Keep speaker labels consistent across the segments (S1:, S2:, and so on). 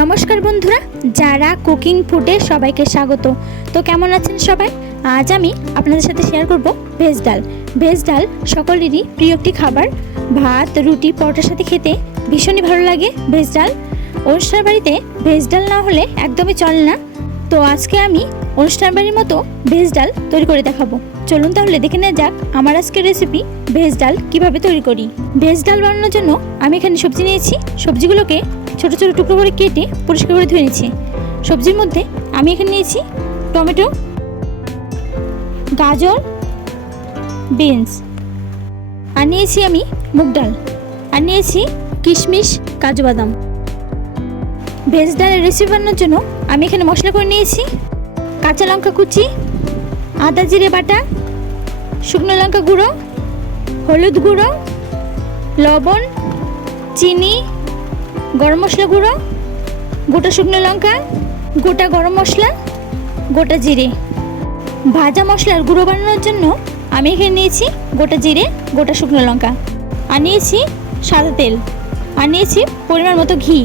S1: নমস্কার বন্ধুরা, যারা কুকিং ফুডে সবাইকে স্বাগত। তো কেমন আছেন সবাই? আজ আমি আপনাদের সাথে শেয়ার করব ভেজ ডাল। ভেজ ডাল সকলেরই প্রিয় একটি খাবার। ভাত, রুটি, পরোটার সাথে খেতে ভীষণই ভালো লাগে ভেজ ডাল। অনুষ্ঠান বাড়িতে ভেজ ডাল না হলে একদমই চলে না। তো আজকে আমি অনুষ্ঠান বাড়ির মতো ভেজ ডাল তৈরি করে দেখাবো। চলুন তাহলে দেখে নেওয়া যাক আমার আজকের রেসিপি ভেজ ডাল কীভাবে তৈরি করি। ভেজ ডাল বানানোর জন্য আমি এখানে সবজি নিয়েছি। সবজিগুলোকে ছোট ছোট টুকরো করে কেটে পরিষ্কার করে ধুয়ে নিয়েছি সবজির মধ্যে আমি এখানে নিয়েছি টমেটো, গাজর, বিনস আর নিয়েছি আমি মুগ ডাল আর নিয়েছি কিশমিশ, কাজু বাদাম। ভেজ ডালের রেসিপি বানানোর জন্য আমি এখানে মশলা করে নিয়েছি। কাঁচা লঙ্কা কুচি, আদা জিরে বাটা, শুকনো লঙ্কা গুঁড়ো, হলুদ গুঁড়ো, লবণ, চিনি, গরম মশলা গুঁড়ো, গোটা শুকনো লঙ্কা, গোটা গরম মশলা, গোটা জিরে। ভাজা মশলার গুঁড়ো বানানোর জন্য আমি এখানে নিয়েছি গোটা জিরে, গোটা শুকনো লঙ্কা। আর নিয়েছি সাদা তেল। আর নিয়েছি পরিমাণ মতো ঘি।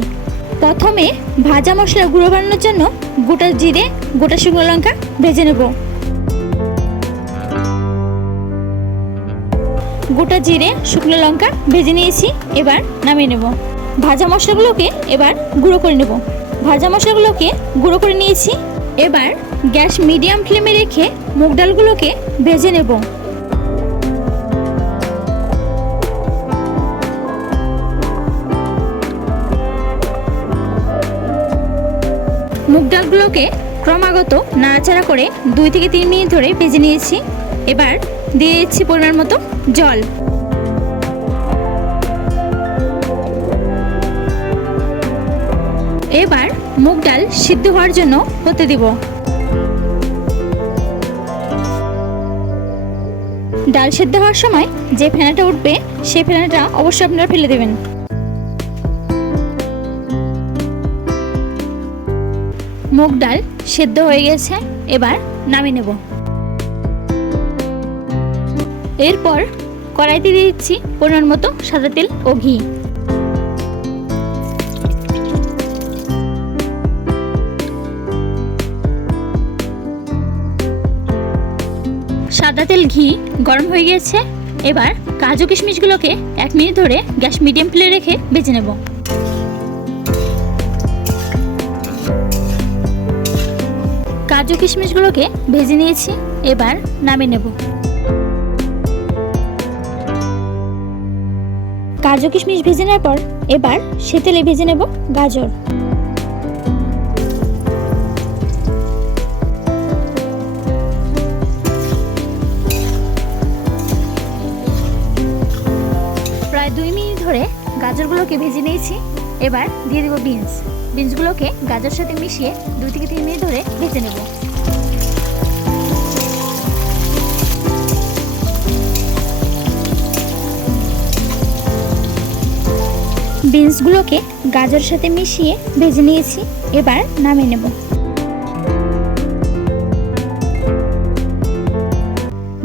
S1: প্রথমে ভাজা মশলার গুঁড়ো বানানোর জন্য গোটা জিরে, গোটা শুকনো লঙ্কা ভেজে নেব। গোটা জিরে, শুকনো লঙ্কা ভেজে নিয়েছি, এবার নামিয়ে নেব। ভাজা মশলাগুলোকে এবার গুঁড়ো করে নেব। ভাজা মশলাগুলোকে গুঁড়ো করে নিয়েছি, এবার গ্যাস মিডিয়াম ফ্লেমে রেখে মুগ ডালগুলোকে ভেজে নেব। মুগ ডালগুলোকে ক্রমাগত নাড়াচাড়া করে দুই থেকে তিন মিনিট ধরে ভেজে নিয়েছি। এবার দিয়ে দিচ্ছি পরিমাণ মতো জল। এবার মুগ ডাল সিদ্ধ হওয়ার জন্য হতে দিব। ডাল সিদ্ধ হওয়ার সময় যে ফেনাটা উঠবে, সেই ফেনাটা অবশ্যই আপনারা ফেলে দেবেন। মুগ ডাল সেদ্ধ হয়ে গেছে, এবার নামিয়ে নেব। এরপর কড়াইতে দিয়ে দিচ্ছি পরিমাণ মতো সাদা তেল ও ঘি। সাদা তেল ঘি গরম হয়ে গিয়েছে এবার কাজু কিশমিশগুলোকে এক মিনিট ধরে গ্যাস মিডিয়াম ফ্লেমে রেখে বেজে নেব। কাজু কিশমিশগুলোকে ভেজে নিয়েছি, এবার নামিয়ে নেব। কাজু কিশমিশ ভেজে নেওয়ার পর এবার সে তেলে ভেজে নেব গাজর। প্রায় দুই মিনিট ধরে গাজরগুলোকে ভেজে নিয়েছি। এবার দিয়ে দেবো বিনস। বিনসগুলোকে গাজর সাথে মিশিয়ে দুই থেকে তিন মিনিট ধরে ভেজে নেব। বিনসগুলোকে গাজর সাথে মিশিয়ে ভেজে নিয়েছি। এবার নামিয়ে নেব।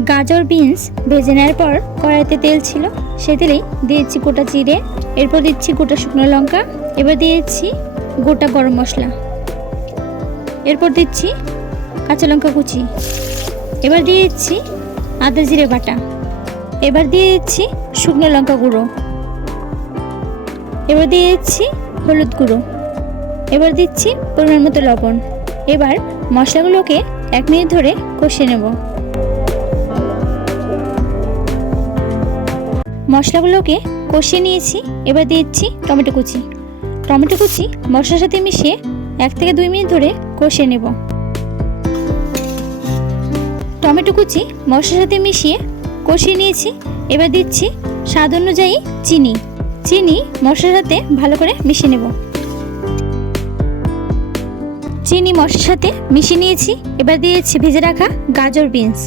S1: গাজর বিনস ভেজে নেওয়ার পর কড়াইতে তেল ছিল, সে তেলেই দিয়েছি গোটা জিরে, এরপর দিচ্ছি গোটা শুকনো লঙ্কা, এবার দিয়েছি গোটা গরম মশলা। এরপর দিচ্ছি কাঁচা লঙ্কা কুচি। এবার দিয়ে দিচ্ছি আদা জিরে বাটা। এবার দিয়ে দিচ্ছি শুকনো লঙ্কা গুঁড়ো। এবার দিয়ে দিচ্ছি হলুদ গুঁড়ো। এবার দিচ্ছি পরিমাণ মতো লবণ। এবার মশলাগুলোকে এক মিনিট ধরে কষিয়ে নেব। মশলাগুলোকে কষিয়ে নিয়েছি, এবার দিচ্ছি টমেটো কুচি। টমেটো কুচি মশলার সাথে মিশিয়ে এক থেকে দুই মিনিট ধরে কষিয়ে নেব। টমেটো কুচি মশলার সাথে মিশিয়ে কষিয়ে নিয়েছি, এবার দিচ্ছি স্বাদ অনুযায়ী চিনি। চিনি মশলার সাথে ভালো করে মিশিয়ে নেব। চিনি মশলার সাথে মিশিয়ে নিয়েছি, এবার দিয়েছি ভেজে রাখা গাজর বিনস।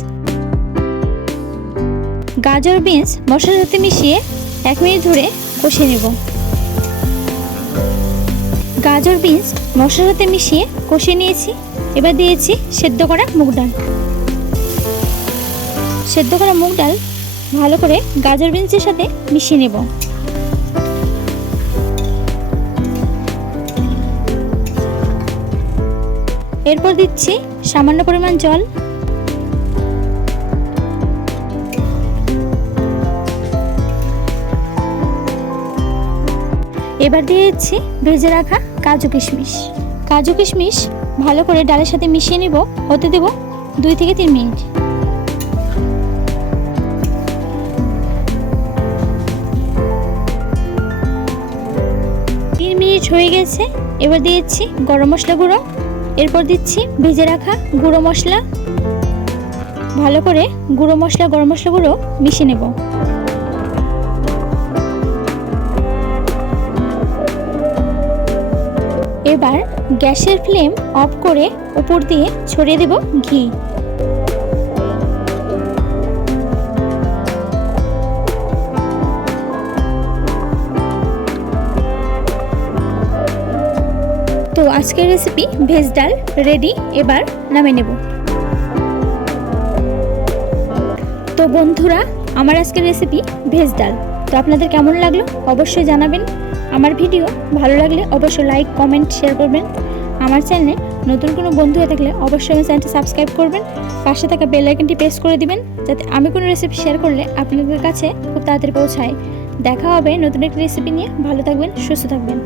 S1: গাজর বিনস, মশলার সাথে মিশিয়ে এক মিনিট ধরে কষিয়ে নেব। গাজর বিনস, মশলার সাথে মিশিয়ে কষিয়ে নিয়েছি। এবার দিয়েছি সেদ্ধ করা মুগ ডাল। সেদ্ধ করা মুগ ডাল ভালো করে গাজর বিনসের সাথে মিশিয়ে নেব। এরপর দিচ্ছি সামান্য পরিমাণ জল এবার দিয়ে দিচ্ছি ভেজে রাখা কাজু কিশমিশ। কাজু কিশমিশ ভালো করে ডালের সাথে মিশিয়ে নিব, হতে দেব দুই থেকে তিন মিনিট। তিন মিনিট হয়ে গেছে, এবার দিয়েছি গরম মশলা গুঁড়ো। এরপর দিচ্ছি ভেজে রাখা গুঁড়ো মশলা। ভালো করে গুঁড়ো মশলা, গরম মশলা গুঁড়ো মিশিয়ে নেব। এবার গ্যাসের ফ্লেম অফ করে উপর দিয়ে ছড়িয়ে দেব ঘি। তো আজকের রেসিপি ভেজ ডাল রেডি এবার নামে নেব। তো বন্ধুরা, আমার আজকের রেসিপি ভেজ ডাল। তো আপনাদের কেমন লাগল? অবশ্যই জানাবেন। আমার ভিডিও ভালো লাগলে অবশ্যই লাইক কমেন্ট শেয়ার করবেন। আমার চ্যানেলে নতুন কোনো বন্ধু হয়ে থাকলে অবশ্যই আমার চ্যানেলটি সাবস্ক্রাইব করবেন। পাশে থাকা বেল আইকনটি প্রেস করে দিবেন, যাতে আমি কোনো রেসিপি শেয়ার করলে আপনাদের কাছে খুব তাড়াতাড়ি পৌঁছায়। দেখা হবে নতুন একটি রেসিপি নিয়ে। ভালো থাকবেন, সুস্থ থাকবেন।